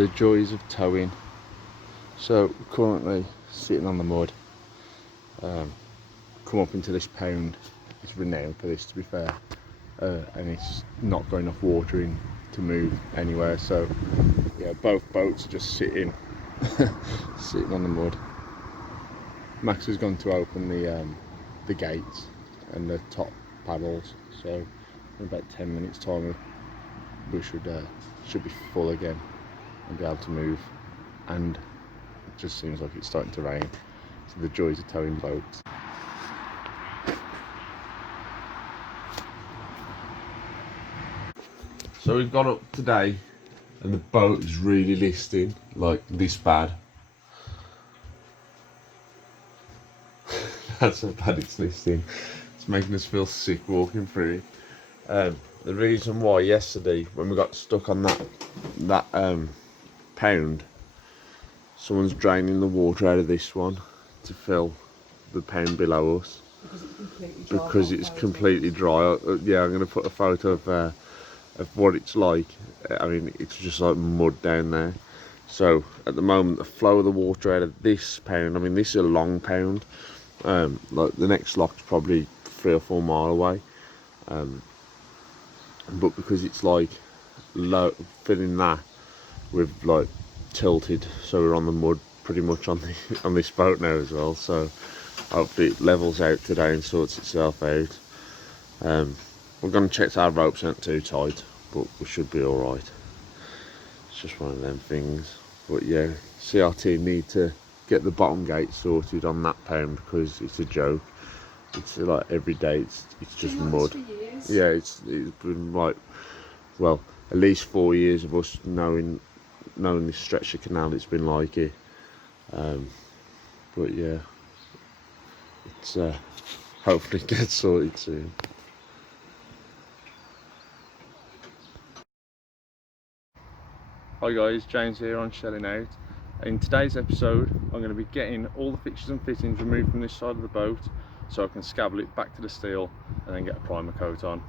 The joys of towing. So currently sitting on the mud. Come up into this pound. It's renowned for this, to be fair, and it's not got enough water in to move anywhere. So yeah, both boats are just sitting sitting on the mud. Max has gone to open the gates and the top paddles, so in about 10 minutes time we should be full again and be able to move. And it just seems like it's starting to rain, so the joys of towing boats. So we've got up today and the boat is really listing, like this bad. That's how bad it's listing. It's making us feel sick walking through it. The reason why yesterday, when we got stuck on that pound, someone's draining the water out of this one to fill the pound below us. Because it's completely dry. Yeah, I'm going to put a photo of what it's like. I mean, it's just like mud down there. So at the moment, the flow of the water out of this pound, I mean, this is a long pound. Like the next lock's probably 3 or 4 mile away. But because it's like low, filling that, we've like tilted, so we're on the mud pretty much on this boat now as well. So hopefully it levels out today and sorts itself out. We're going to check our ropes aren't too tight, but we should be alright. It's just one of them things. But yeah, CRT need to get the bottom gate sorted on that pound because it's a joke. It's like every day it's just mud. Yeah, it's been like, well, at least 4 years of us knowing this stretch of canal. It's been like it. But yeah, it's hopefully gets sorted soon. Hi guys, James here on Shelling Out. In today's episode, I'm going to be getting all the fixtures and fittings removed from this side of the boat so I can scabble it back to the steel and then get a primer coat on.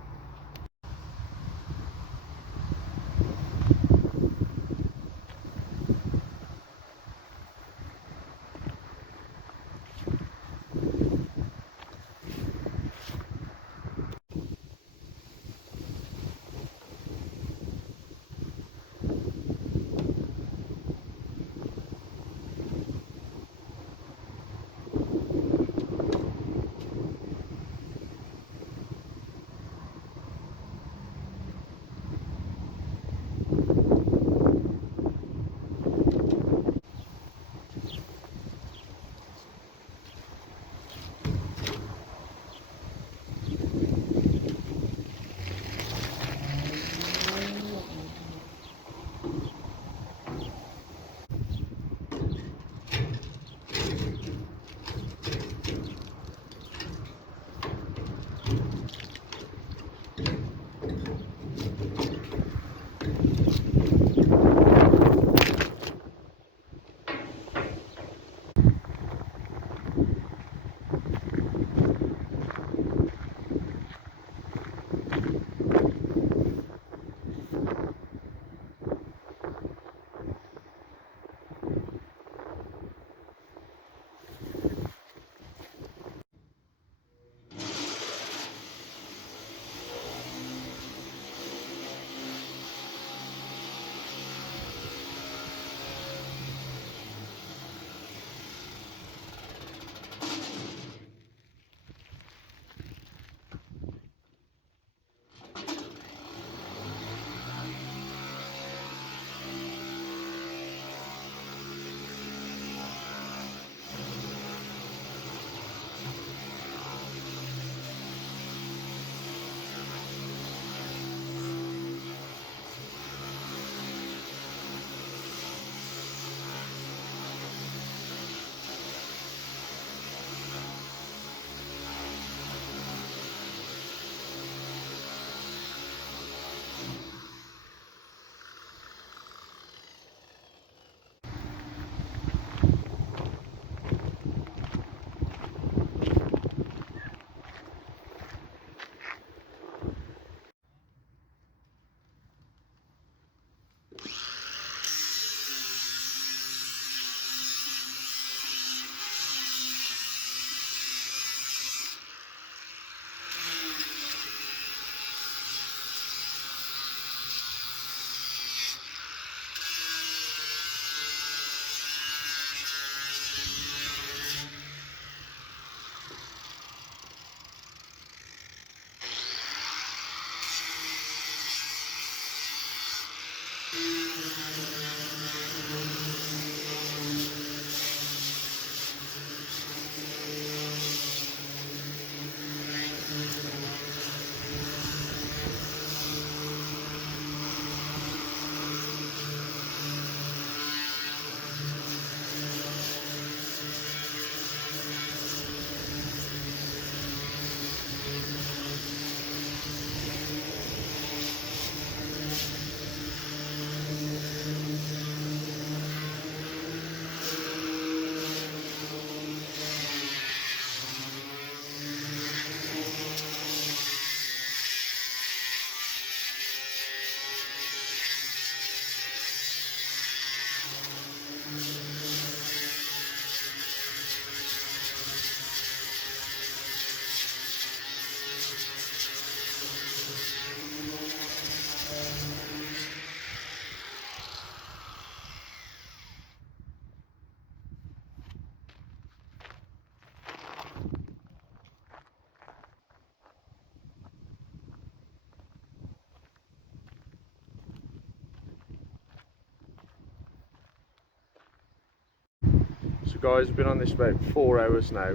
guys, we've been on this about 4 hours now,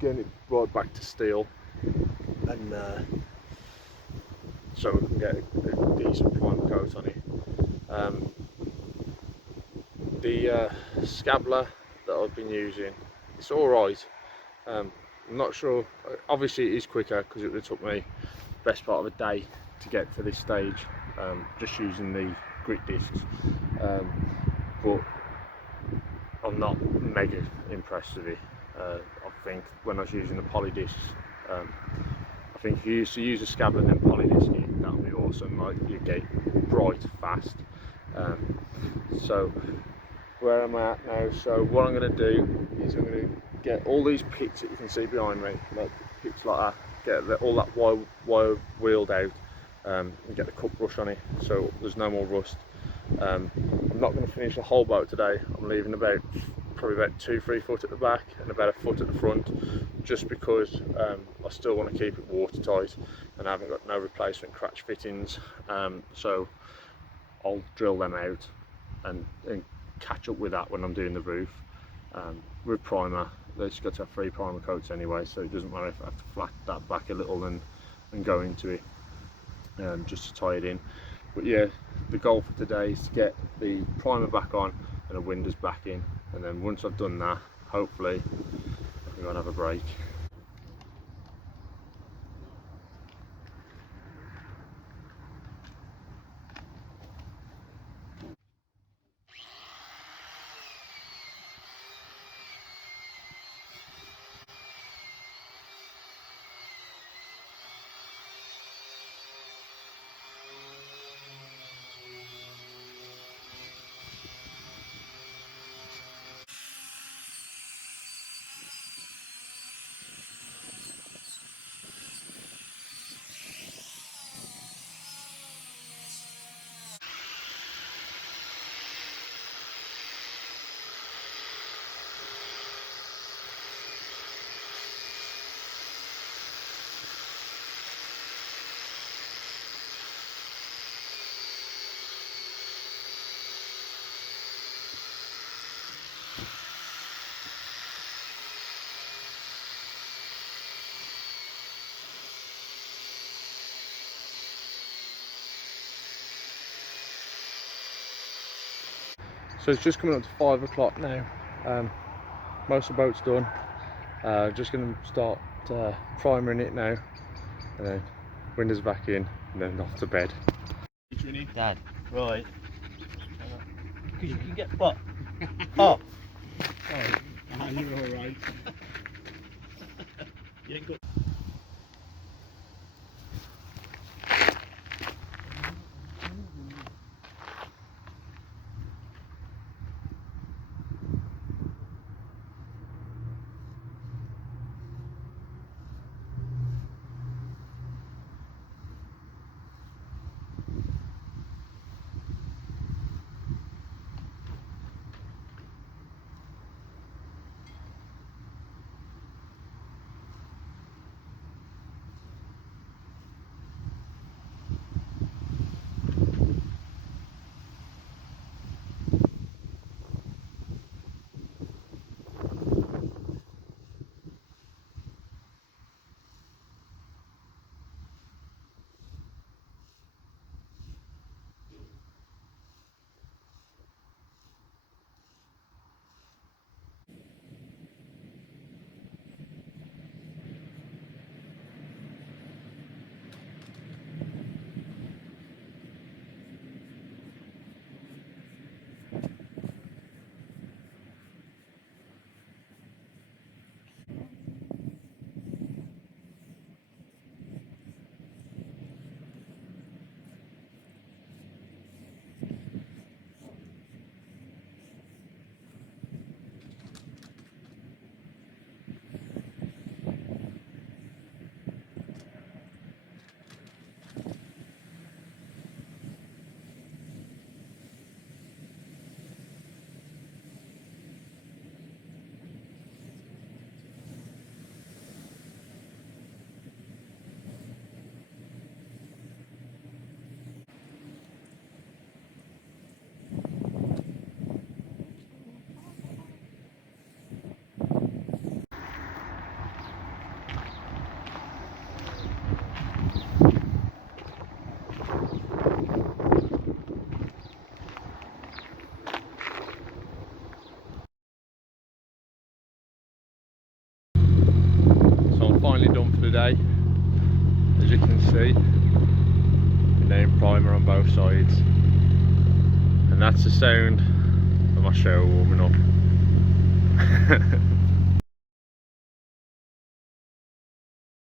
getting it right back to steel, and so we can get a decent prime coat on it. The scabler that I've been using, it's alright. I'm not sure, obviously it is quicker because it would have took me the best part of a day to get to this stage, just using the grit discs, but I'm not mega impressed with it. I think when I was using the poly discs, I think if you used to use a scabber and then poly disc it, that would be awesome. Like, you get bright fast. So where am I at now? So what I'm going to do is I'm going to get all these pits that you can see behind me, like pits like that, get all that wire wheeled out, and get the cut brush on it so there's no more rust. I'm not going to finish the whole boat today. I'm leaving probably about 2-3 foot at the back and about a foot at the front, just because I still want to keep it watertight and I haven't got no replacement cratch fittings, so I'll drill them out and catch up with that when I'm doing the roof. With primer, they've just got to have 3 primer coats anyway, so it doesn't matter if I have to flat that back a little and go into it, just to tie it in. But yeah, the goal for today is to get the primer back on and the windows back in, and then once I've done that, hopefully I can go and have a break. So it's just coming up to 5 o'clock now. Most of the boat's done. Just going to start primering it now, and then windows back in, and then off to bed. Dad, right. Because you can get what? Oh! Sorry. You're alright. You ain't good. finally done for the day. As you can see, name primer on both sides, and that's the sound of my shower warming up.